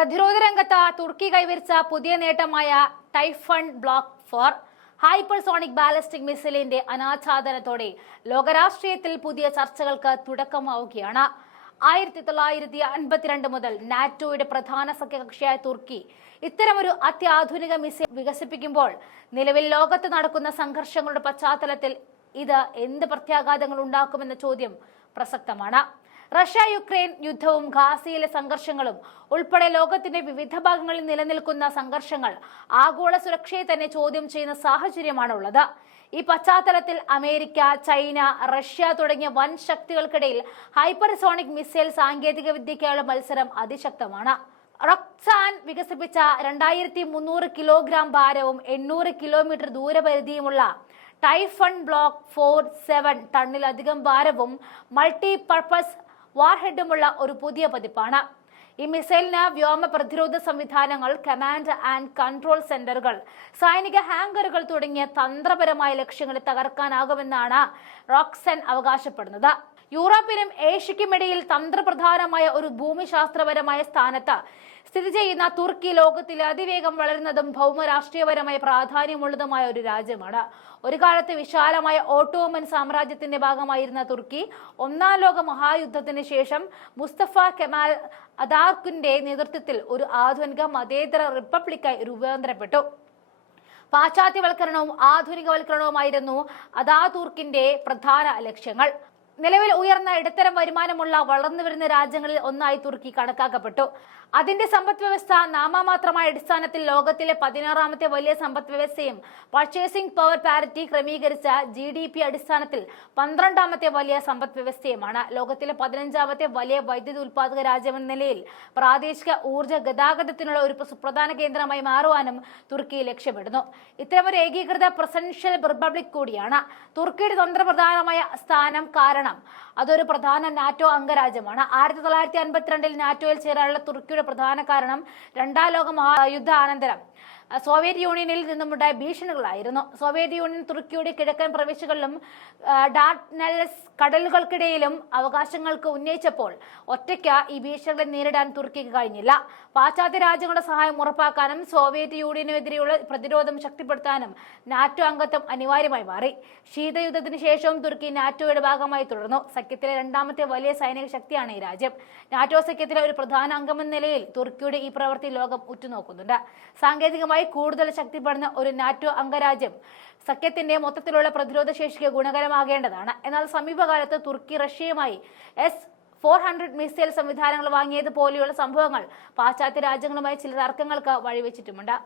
പ്രതിരോധ രംഗത്ത് തുർക്കി കൈവരിച്ച പുതിയ നേട്ടമായ ടൈഫൺ ബ്ലോക്ക് 4 ഹൈപ്പർസോണിക് ബാലിസ്റ്റിക് മിസൈലിന്റെ അനാച്ഛാദനത്തോടെ ലോകരാഷ്ട്രീയത്തിൽ പുതിയ ചർച്ചകൾക്ക് തുടക്കമാവുകയാണ്. 1952 മുതൽ നാറ്റോയുടെ പ്രധാന സഖ്യകക്ഷിയായ തുർക്കി ഇത്തരമൊരു അത്യാധുനിക മിസൈൽ വികസിപ്പിക്കുമ്പോൾ നിലവിൽ ലോകത്ത് നടക്കുന്ന സംഘർഷങ്ങളുടെ പശ്ചാത്തലത്തിൽ ഇത് എന്ത് പ്രത്യാഘാതങ്ങൾ ഉണ്ടാക്കുമെന്ന ചോദ്യം പ്രസക്തമാണ്. റഷ്യ യുക്രൈൻ യുദ്ധവും ഗാസയിലെ സംഘർഷങ്ങളും ഉൾപ്പെടെ ലോകത്തിന്റെ വിവിധ ഭാഗങ്ങളിൽ നിലനിൽക്കുന്ന സംഘർഷങ്ങൾ ആഗോള സുരക്ഷയെ തന്നെ ചോദ്യം ചെയ്യുന്ന സാഹചര്യമാണ് ഉള്ളത്. ഈ പശ്ചാത്തലത്തിൽ അമേരിക്ക, ചൈന, റഷ്യ തുടങ്ങിയ വൻ ശക്തികൾക്കിടയിൽ ഹൈപ്പർസോണിക് മിസൈൽ സാങ്കേതിക വിദ്യയ്ക്കുള്ള മത്സരം അതിശക്തമാണ്. റൊക്സാൻ വികസിപ്പിച്ച 2300 കിലോഗ്രാം ഭാരവും 800 കിലോമീറ്റർ ദൂരപരിധിയുമുള്ള ടൈഫൺ ബ്ലോക്ക് 4 7 ടണ്ണിലധികം ഭാരവും മൾട്ടി പർപ്പസ് വാർഹെഡുമുള്ള ഒരു പുതിയ പതിപ്പാണ്. ഈ മിസൈലിന് വ്യോമ പ്രതിരോധ സംവിധാനങ്ങൾ, കമാൻഡ് ആൻഡ് കൺട്രോൾ സെന്ററുകൾ, സൈനിക ഹാങ്കറുകൾ തുടങ്ങിയ തന്ത്രപരമായ ലക്ഷ്യങ്ങളെ തകർക്കാനാകുമെന്നാണ് റോക്സൻ അവകാശപ്പെടുന്നത്. യൂറോപ്പിനും ഏഷ്യയ്ക്കുമിടയിൽ തന്ത്രപ്രധാനമായ ഒരു ഭൂമിശാസ്ത്രപരമായ സ്ഥാനത്ത് സ്ഥിതി ചെയ്യുന്ന തുർക്കി ലോകത്തിലെ അതിവേഗം വളരുന്നതും ഭൗമരാഷ്ട്രീയപരമായ പ്രാധാന്യമുള്ളതുമായ ഒരു രാജ്യമാണ്. ഒരു കാലത്ത് വിശാലമായ ഓട്ടോമൻ സാമ്രാജ്യത്തിന്റെ ഭാഗമായിരുന്ന തുർക്കി ഒന്നാം ലോക മഹായുദ്ധത്തിന് ശേഷം മുസ്തഫ കെമാൽ അതാതുർക്കിന്റെ നേതൃത്വത്തിൽ ഒരു ആധുനിക മതേതര റിപ്പബ്ലിക്കായി രൂപാന്തരപ്പെട്ടു. പാശ്ചാത്യവൽക്കരണവും ആധുനികവൽക്കരണവുമായിരുന്നു അതാതുർക്കിന്റെ പ്രധാന ലക്ഷ്യങ്ങൾ. നിലവിൽ ഉയർന്ന ഇടത്തരം വരുമാനമുള്ള വളർന്നുവരുന്ന രാജ്യങ്ങളിൽ ഒന്നായി തുർക്കി കണക്കാക്കപ്പെട്ടു. അതിന്റെ സമ്പദ് വ്യവസ്ഥ നാമമാത്രമായ അടിസ്ഥാനത്തിൽ ലോകത്തിലെ 16ാമത്തെ വലിയ സമ്പദ് വ്യവസ്ഥയും പർച്ചേസിംഗ് പവർ പാരിറ്റി ക്രമീകരിച്ച GDP അടിസ്ഥാനത്തിൽ 12ാമത്തെ വലിയ സമ്പദ് വ്യവസ്ഥയുമാണ്. ലോകത്തിലെ 15ാമത്തെ വലിയ വൈദ്യുതി ഉൽപാദക രാജ്യമെന്ന നിലയിൽ പ്രാദേശിക ഊർജ്ജ ഗതാഗതത്തിനുള്ള ഒരു സുപ്രധാന കേന്ദ്രമായി മാറുവാനും തുർക്കി ലക്ഷ്യമിടുന്നു. ഇത്തരമൊരു ഏകീകൃത പ്രസിഡൻഷ്യൽ റിപ്പബ്ലിക് കൂടിയാണ്. തുർക്കിയുടെ തന്ത്രപ്രധാനമായ സ്ഥാനം കാരണം അതൊരു പ്രധാന നാറ്റോ അംഗരാജ്യമാണ്. 1952 നാറ്റോയിൽ ചേരാനുള്ള തുർക്കിയുടെ പ്രധാന കാരണം രണ്ടാം ലോക മഹായുദ്ധാനന്തരം സോവിയറ്റ് യൂണിയനിൽ നിന്നുമുണ്ടായ ഭീഷണികളായിരുന്നു. സോവിയറ്റ് യൂണിയൻ തുർക്കിയുടെ കിഴക്കൻ പ്രവിശ്യകളിലും ഡാർഡനൽസ് കടലുകൾക്കിടയിലും അവകാശങ്ങൾക്ക് ഉന്നയിച്ചപ്പോൾ ഒറ്റയ്ക്ക് ഈ ഭീഷണികളെ നേരിടാൻ തുർക്കിക്ക് കഴിഞ്ഞില്ല. പാശ്ചാത്യ രാജ്യങ്ങളുടെ സഹായം ഉറപ്പാക്കാനും സോവിയറ്റ് യൂണിയനെതിരെയുള്ള പ്രതിരോധം ശക്തിപ്പെടുത്താനും നാറ്റോ അംഗത്വം അനിവാര്യമായി മാറി. ശീതയുദ്ധത്തിന് ശേഷവും തുർക്കി നാറ്റോയുടെ ഭാഗമായി തുടർന്നു. സഖ്യത്തിലെ രണ്ടാമത്തെ വലിയ സൈനിക ശക്തിയാണ് ഈ രാജ്യം. നാറ്റോ സഖ്യത്തിലെ ഒരു പ്രധാന അംഗമെന്ന നിലയിൽ തുർക്കിയുടെ ഈ പ്രവൃത്തി ലോകം ഉറ്റുനോക്കുന്നുണ്ട്. സാങ്കേതികമായി കൂടുതൽ ശക്തിപ്പെടുന്ന ഒരു നാറ്റോ അംഗരാജ്യം സഖ്യത്തിന്റെ മൊത്തത്തിലുള്ള പ്രതിരോധ ശേഷിക്ക് ഗുണകരമാകേണ്ടതാണ്. എന്നാൽ സമീപകാലത്ത് തുർക്കി റഷ്യയുമായി S-400 മിസൈൽ സംവിധാനങ്ങൾ വാങ്ങിയത് പോലെയുള്ള സംഭവങ്ങൾ പാശ്ചാത്യ രാജ്യങ്ങളുമായി ചില തർക്കങ്ങൾക്ക് വഴിവെച്ചിട്ടുമുണ്ട്.